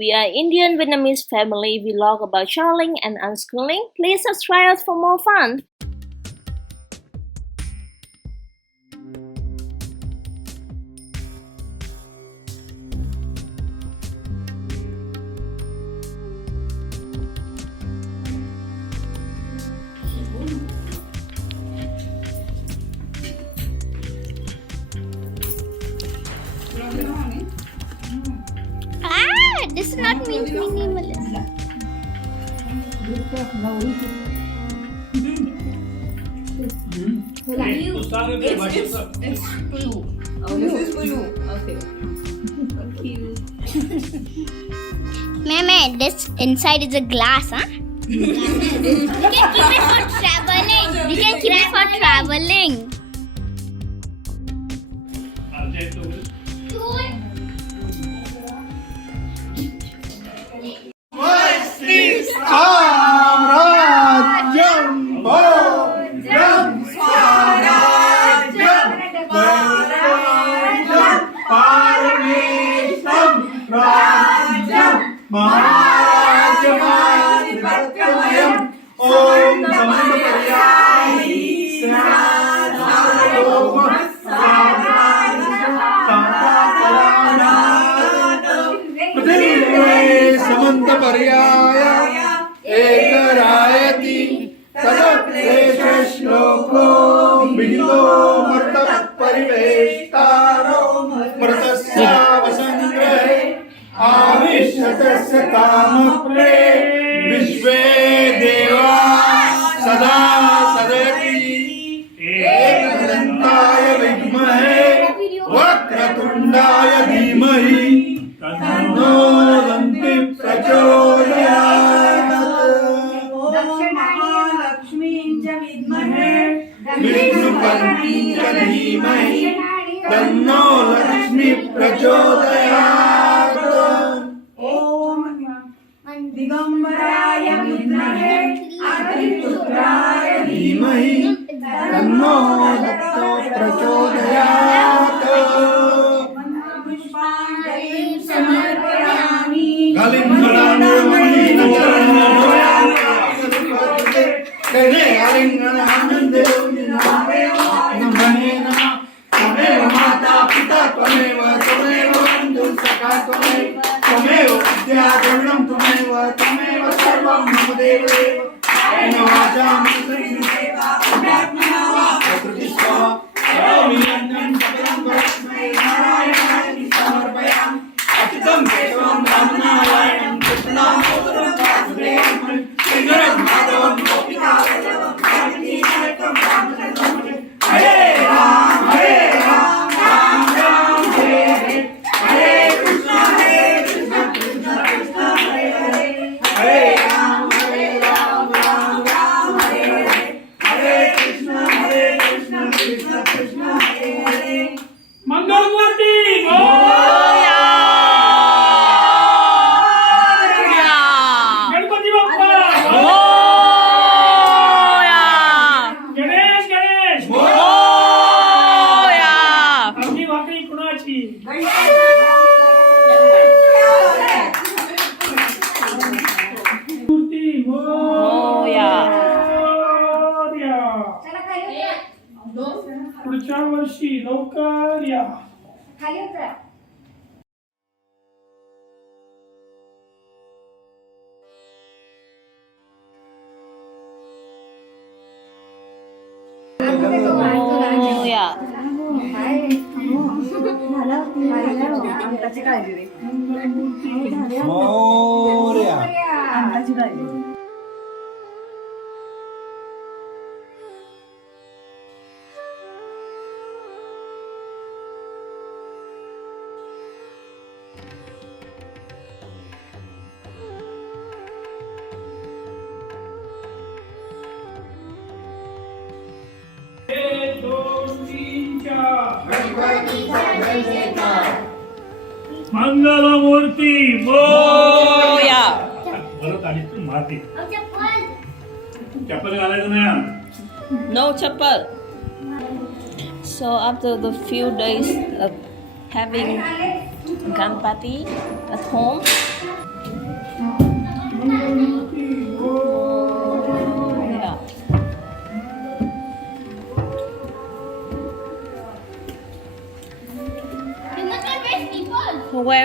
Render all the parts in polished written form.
We are Indian Vietnamese family vlog about traveling and unschooling. Please subscribe us for more fun. This is not means minimalist. It's to you. Oh, this is for you. Okay. Mama, this inside is a glass, huh? You can keep it for traveling. You can keep it for traveling. विश्वे देवा सदा सदति एकदन्ताय विद्महे वक्रतुण्डाय धीमहि तन्नो दन्ति प्रचोदयात्। महालक्ष्मी च विद्महे विष्णुपत्नी च धीमहि तन्नो लक्ष्मी प्रचोदयात्। दिगंबराय विद्महे अग्निपुत्राय धीमहि तन्नो दत्तो प्रचोदयात्। पुष्पाञ्जलिं समर्पयामि। त्वमेव माता पिता त्वमेव त्वमेव बन्धुः सखा त्वमेव विद्या द्रविणं त्वमेव सर्वं मम देवदेव न वाचां प्रकृतिस्वा करोमि अन्नं सकलं परस्मै नारायणाय समर्पयामि। अच्युतं केशवं रामनारायणं कृष्णं गोविन्दं वासुदेवं श्रीधरं माधवं गोपिकावल्लभं भारतीनायकं रामचन्द्रं हरे राम राम राम हरे हरे कृष्ण कृष्ण कृष्ण हरे हरे राम राम राम हरे हरे कृष्ण कृष्ण कृष्ण हरे हरे। मंगलमूर्ती गणपती बाप्पा गणेश गणेश आमची भाकरी कुणाची मूर्ती मोरया पुढच्या वर्षी लवकर या। आमची काळजी रे. मोरया आमची काळजी. मंगलमूर्ती मोरया परत आली तू मारते चप्पल घालायचं नाही। No chappal. So after the few days of having Ganapati at home,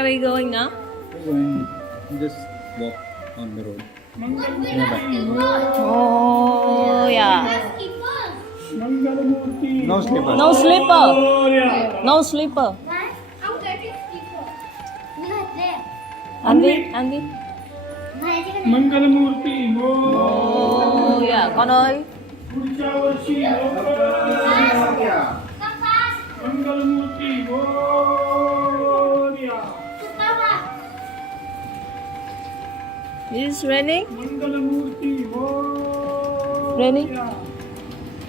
are we going now? We're going just walk on the road. Oh yeah. Mangalamurti. No slipper. No slipper. Moria. No slipper. I'm getting slipper. Andy. Mangalamurti. Oh yeah. Con ơi. पुढच्या वर्षी लवकर Mangalmurti Morya. Is it raining? Mangalmurti Morya. Raining?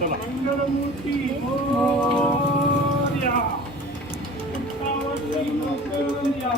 Mangalmurti Morya. पुढच्या वर्षी लवकर या.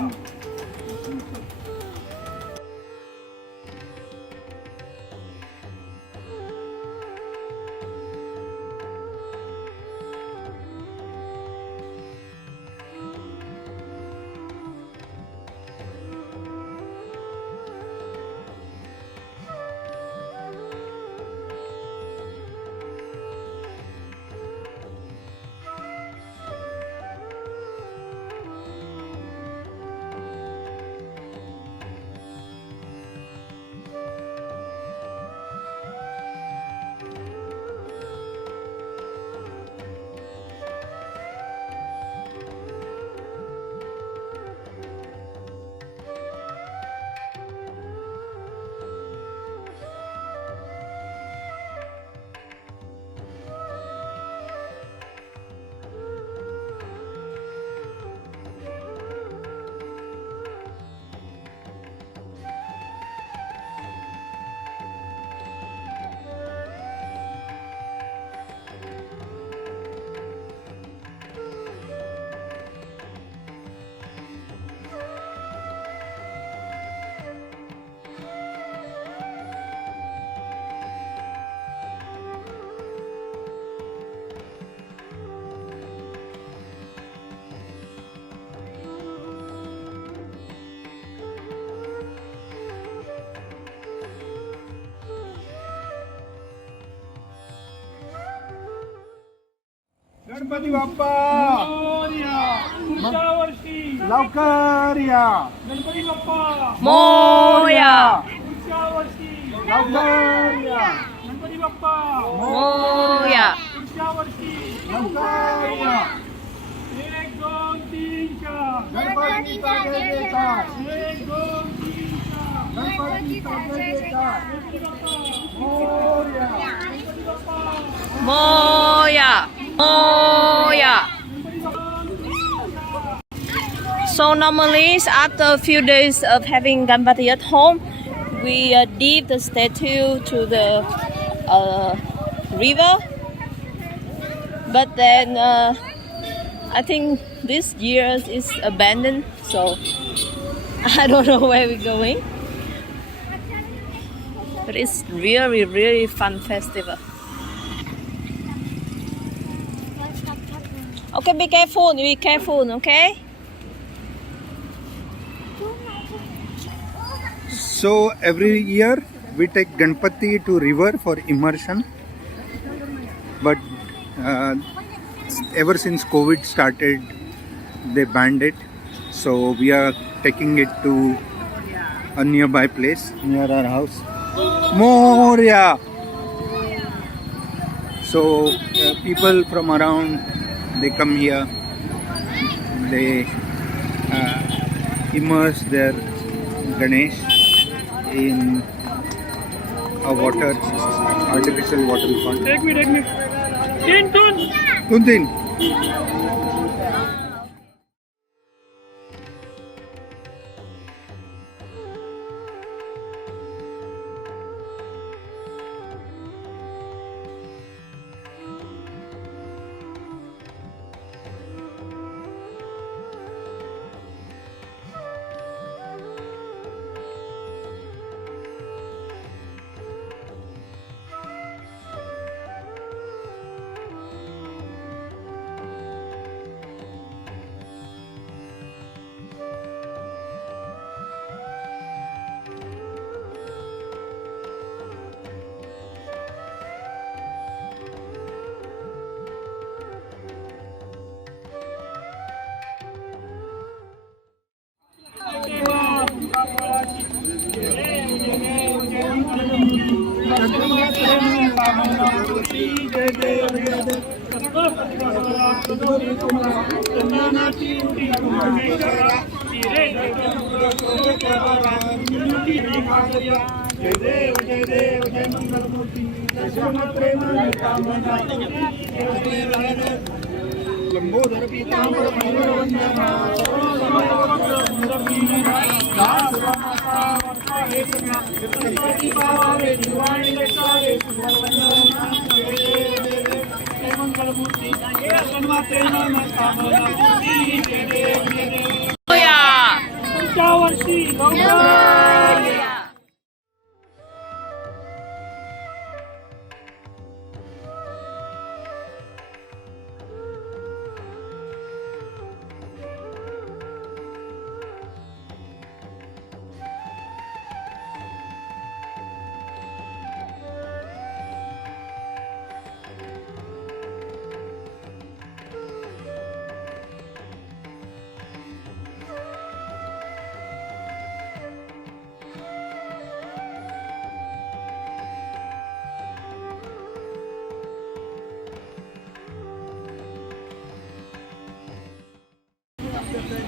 गणपती बाप्पा मोरया. पुढच्या वर्षी लवकर या. गणपती बाप्पा Moya. पुढच्या वर्षी लवकर या. गणपती बाप्पा Moya. पुढच्या वर्षी लवकर या. 1 2 3 4. गणपतीचा जय जयकार. 1 2 3 4. गणपतीचा जय जयकार. Ganpati Bappa Morya. Ganpati Bappa Moya. Moya. So normally after a few days of having Ganapati at home, we dip the statue to the river. But then I think this year is abandoned, so I don't know where we're going. But it's really fun festival. Okay, be careful, okay? So every year we take Ganapati to river for immersion. But ever since COVID started, they banned it. So we are taking it to a nearby place near our house. Moria. So people from around, they come here, they immerse their Ganesh in a artificial water font. Take me. Tun. Tuntin. Jai Dev Jai मंगलमूर्ति Lambodar Pitambar Mayur Vandana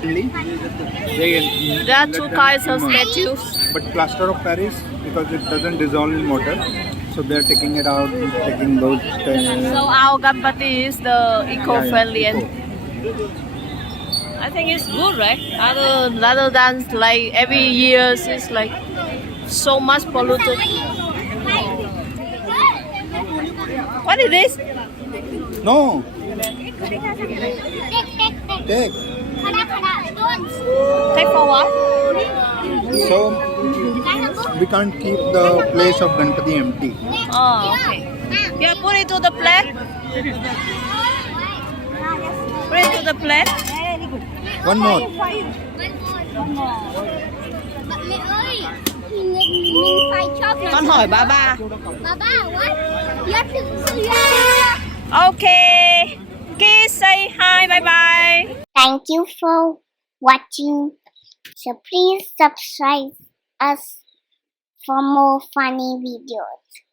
There are two kinds of statues. But plaster of Paris, because it doesn't dissolve in water, so they're taking it out, taking those. So our Ganapati is the eco-friendly, eco. and I think it's good, right? Rather than like every year it's like so much polluted. What is this? No, Take. take. Don't. Take for what? So we can't keep the place of Ganapati empty. Oh, okay. Yeah, put it to the plate. Put it to the plate. One more. Mình phải cho Con hỏi bà ba. Baba, what? You have to Okay. Kiss, say hi, bye bye. Thank you for watching. So please subscribe us for more funny videos.